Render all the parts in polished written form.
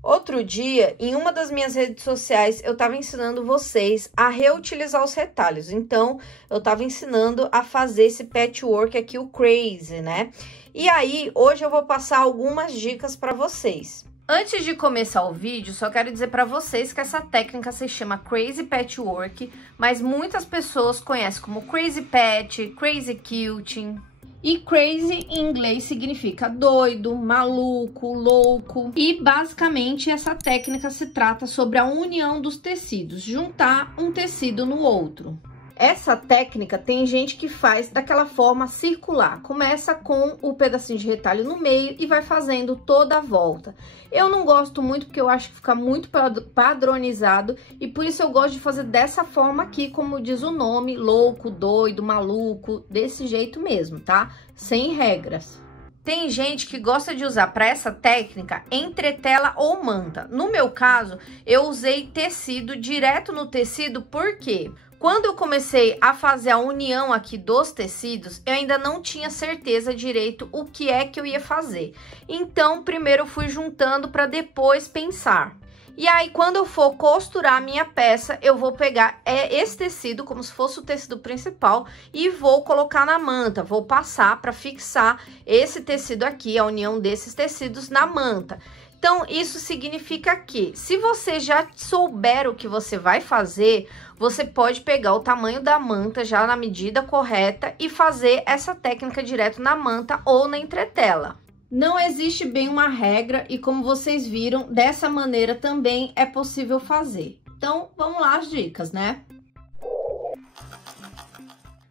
Outro dia, em uma das minhas redes sociais, eu estava ensinando vocês a reutilizar os retalhos. Então, eu estava ensinando a fazer esse patchwork aqui, o crazy, né? E aí, hoje eu vou passar algumas dicas para vocês. Antes de começar o vídeo, só quero dizer para vocês que essa técnica se chama Crazy Patchwork, mas muitas pessoas conhecem como Crazy Patch, Crazy Quilting. E crazy em inglês significa doido, maluco, louco. E basicamente essa técnica se trata sobre a união dos tecidos, juntar um tecido no outro. Essa técnica tem gente que faz daquela forma circular. Começa com o pedacinho de retalho no meio e vai fazendo toda a volta. Eu não gosto muito porque eu acho que fica muito padronizado e por isso eu gosto de fazer dessa forma aqui, como diz o nome, louco, doido, maluco, desse jeito mesmo, tá? Sem regras. Tem gente que gosta de usar para essa técnica entretela ou manta. No meu caso, eu usei tecido direto no tecido, por quê? Quando eu comecei a fazer a união aqui dos tecidos, eu ainda não tinha certeza direito o que é que eu ia fazer. Então, primeiro eu fui juntando para depois pensar. E aí, quando eu for costurar a minha peça, eu vou pegar esse tecido, como se fosse o tecido principal, e vou colocar na manta. Vou passar para fixar esse tecido aqui, a união desses tecidos na manta. Então, isso significa que, se você já souber o que você vai fazer, você pode pegar o tamanho da manta já na medida correta e fazer essa técnica direto na manta ou na entretela. Não existe bem uma regra e, como vocês viram, dessa maneira também é possível fazer. Então, vamos lá as dicas, né?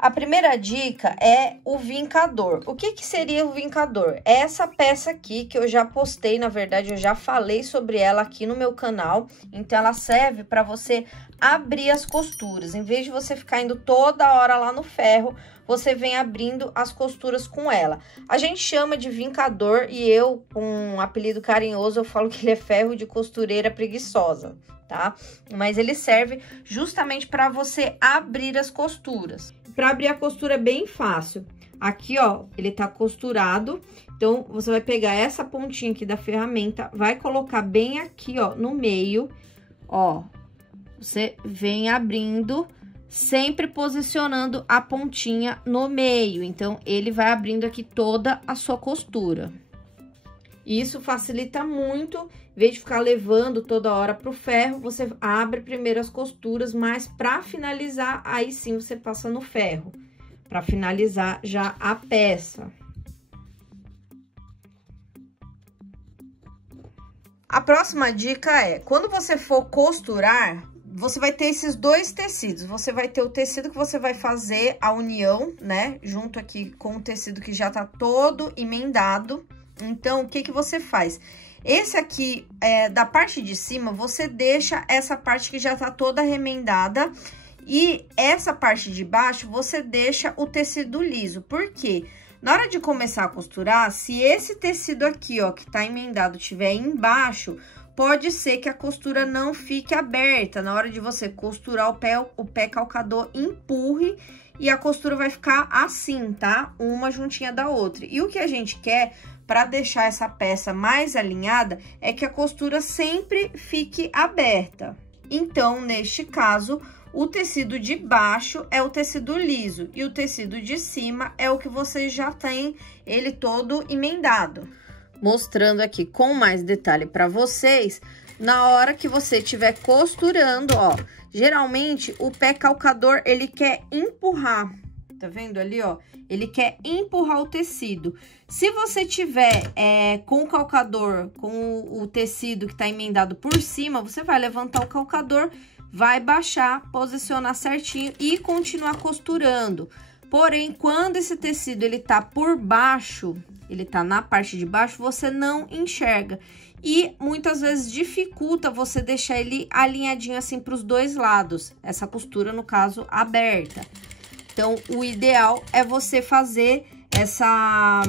A primeira dica é o vincador. O que seria o vincador? É essa peça aqui que eu já postei, na verdade, eu já falei sobre ela aqui no meu canal. Então, ela serve para você abrir as costuras. Em vez de você ficar indo toda hora lá no ferro, você vem abrindo as costuras com ela. A gente chama de vincador e eu, com um apelido carinhoso, eu falo que ele é ferro de costureira preguiçosa, tá? Mas ele serve justamente para você abrir as costuras. Para abrir a costura é bem fácil. Aqui, ó, ele tá costurado. Então, você vai pegar essa pontinha aqui da ferramenta, vai colocar bem aqui, ó, no meio. Ó, você vem abrindo, sempre posicionando a pontinha no meio. Então, ele vai abrindo aqui toda a sua costura. Isso facilita muito, em vez de ficar levando toda hora pro ferro, você abre primeiro as costuras, mas para finalizar, aí sim você passa no ferro, para finalizar já a peça. A próxima dica é, quando você for costurar, você vai ter esses dois tecidos. Você vai ter o tecido que você vai fazer a união, né, junto aqui com o tecido que já tá todo emendado. Então, o que que você faz? Esse aqui, da parte de cima, você deixa essa parte que já tá toda remendada. E essa parte de baixo, você deixa o tecido liso. Por quê? Na hora de começar a costurar, se esse tecido aqui, ó, que tá emendado, tiver embaixo, pode ser que a costura não fique aberta. Na hora de você costurar o pé calcador, empurre e a costura vai ficar assim, tá? Uma juntinha da outra. E o que a gente quer, para deixar essa peça mais alinhada, é que a costura sempre fique aberta. Então, neste caso, o tecido de baixo é o tecido liso e o tecido de cima é o que você já tem ele todo emendado. Mostrando aqui com mais detalhe para vocês, na hora que você estiver costurando, ó, geralmente o pé calcador ele quer empurrar, tá vendo ali, ó? Ele quer empurrar o tecido. Se você tiver com o calcador, com o tecido que tá emendado por cima, você vai levantar o calcador, vai baixar, posicionar certinho e continuar costurando. Porém, quando esse tecido ele tá por baixo, ele tá na parte de baixo, você não enxerga. E muitas vezes dificulta você deixar ele alinhadinho assim para os dois lados, essa costura, no caso, aberta. Então, o ideal é você fazer essa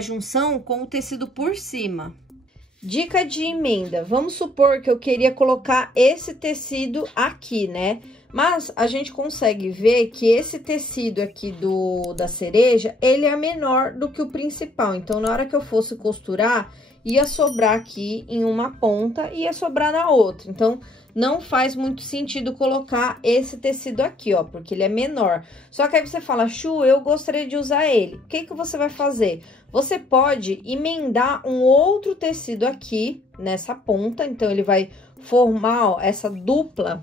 junção com o tecido por cima. Dica de emenda. Vamos supor que eu queria colocar esse tecido aqui, né? Mas a gente consegue ver que esse tecido aqui da cereja, ele é menor do que o principal. Então, na hora que eu fosse costurar, ia sobrar aqui em uma ponta e ia sobrar na outra. Então, não faz muito sentido colocar esse tecido aqui, ó, porque ele é menor. Só que aí você fala, Chu, eu gostaria de usar ele. O que que você vai fazer? Você pode emendar um outro tecido aqui nessa ponta. Então, ele vai formar, ó, essa dupla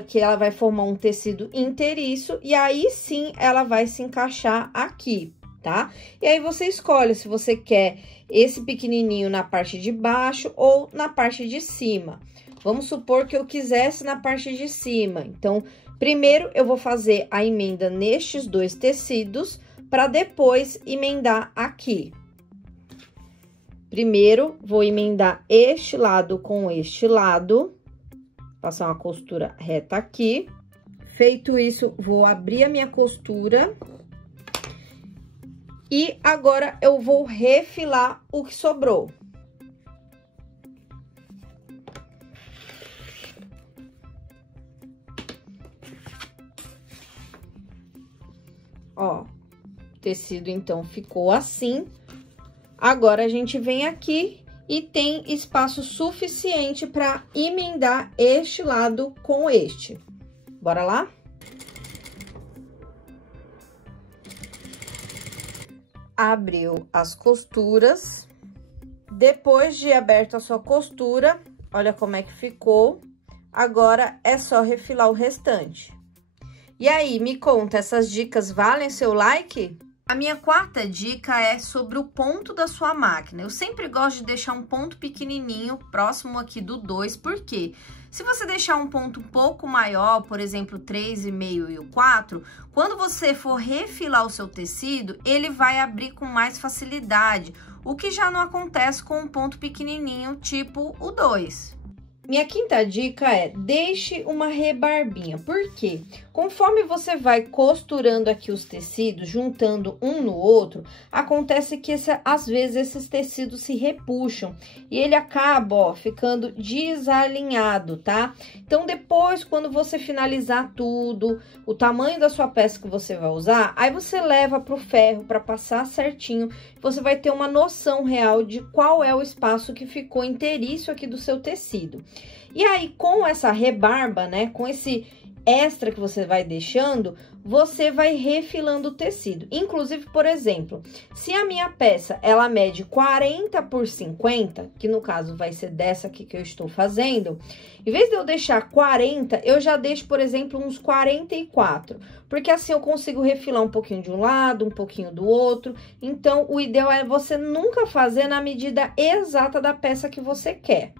que ela vai formar um tecido inteiriço. E aí, sim, ela vai se encaixar aqui, tá? E aí, você escolhe se você quer esse pequenininho na parte de baixo ou na parte de cima. Vamos supor que eu quisesse na parte de cima. Então, primeiro eu vou fazer a emenda nestes dois tecidos para depois emendar aqui. Primeiro, vou emendar este lado com este lado, passar uma costura reta aqui. Feito isso, vou abrir a minha costura. E agora, eu vou refilar o que sobrou. Ó, o tecido, então, ficou assim. Agora, a gente vem aqui e tem espaço suficiente para emendar este lado com este. Bora lá? Abriu as costuras. Depois de aberto a sua costura, olha como é que ficou. Agora, é só refilar o restante. E aí, me conta, essas dicas valem seu like? A minha quarta dica é sobre o ponto da sua máquina. Eu sempre gosto de deixar um ponto pequenininho, próximo aqui do 2, por quê? Se você deixar um ponto um pouco maior, por exemplo, 3,5 e o 4, quando você for refilar o seu tecido, ele vai abrir com mais facilidade, o que já não acontece com um ponto pequenininho, tipo o 2. Minha quinta dica é, deixe uma rebarbinha. Por quê? Conforme você vai costurando aqui os tecidos, juntando um no outro, acontece que às vezes esses tecidos se repuxam e ele acaba, ó, ficando desalinhado, tá? Então, depois, quando você finalizar tudo, o tamanho da sua peça que você vai usar, aí você leva pro ferro para passar certinho, você vai ter uma noção real de qual é o espaço que ficou inteiriço aqui do seu tecido. E aí, com essa rebarba, né, com esse extra que você vai deixando, você vai refilando o tecido. Inclusive, por exemplo, se a minha peça, ela mede 40 por 50, que no caso vai ser dessa aqui que eu estou fazendo, em vez de eu deixar 40, eu já deixo, por exemplo, uns 44, porque assim eu consigo refilar um pouquinho de um lado, um pouquinho do outro. Então, o ideal é você nunca fazer na medida exata da peça que você quer.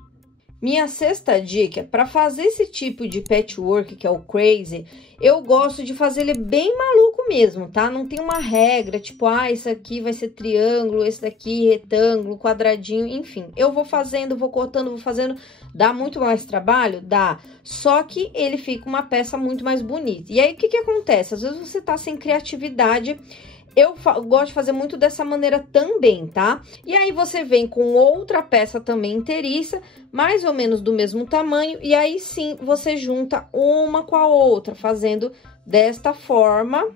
Minha sexta dica, para fazer esse tipo de patchwork, que é o crazy, eu gosto de fazer ele bem maluco mesmo, tá? Não tem uma regra, tipo, ah, esse aqui vai ser triângulo, esse daqui retângulo, quadradinho, enfim. Eu vou fazendo, vou cortando, vou fazendo, dá muito mais trabalho? Dá. Só que ele fica uma peça muito mais bonita. E aí, o que que acontece? Às vezes você tá sem criatividade. Eu gosto de fazer muito dessa maneira também, tá? E aí, você vem com outra peça também inteiriça, mais ou menos do mesmo tamanho, e aí sim, você junta uma com a outra, fazendo desta forma,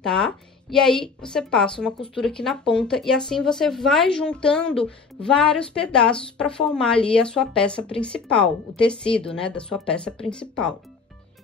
tá? E aí, você passa uma costura aqui na ponta, e assim você vai juntando vários pedaços para formar ali a sua peça principal, o tecido, né, da sua peça principal.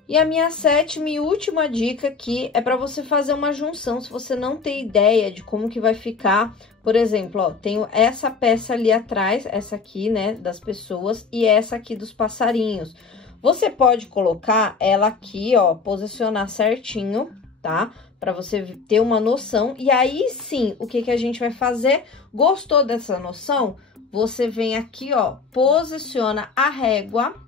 E a minha sétima e última dica aqui é para você fazer uma junção, se você não tem ideia de como que vai ficar. Por exemplo, ó, tenho essa peça ali atrás, essa aqui, né, das pessoas, e essa aqui dos passarinhos. Você pode colocar ela aqui, ó, posicionar certinho, tá? Para você ter uma noção. E aí, sim, o que que a gente vai fazer? Gostou dessa noção? Você vem aqui, ó, posiciona a régua,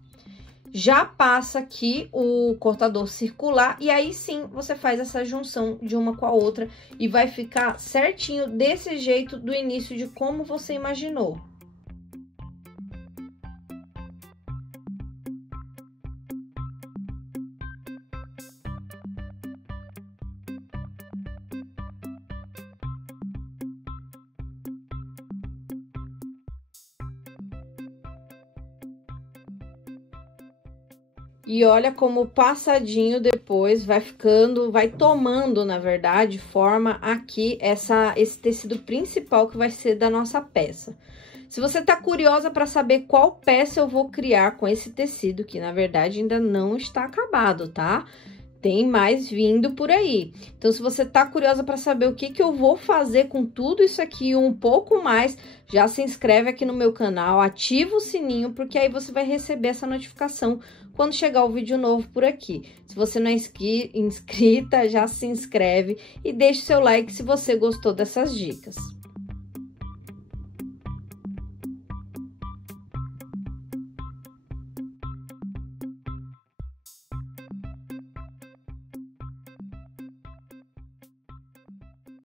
já passa aqui o cortador circular, e aí sim você faz essa junção de uma com a outra e vai ficar certinho desse jeito do início de como você imaginou. E olha como passadinho depois vai ficando, vai tomando, na verdade, forma aqui esse tecido principal que vai ser da nossa peça. Se você tá curiosa para saber qual peça eu vou criar com esse tecido, que na verdade ainda não está acabado, tá? Tem mais vindo por aí. Então, se você tá curiosa para saber o que eu vou fazer com tudo isso aqui e um pouco mais, já se inscreve aqui no meu canal, ativa o sininho, porque aí você vai receber essa notificação quando chegar o vídeo novo por aqui. Se você não é inscrita, já se inscreve e deixe seu like se você gostou dessas dicas.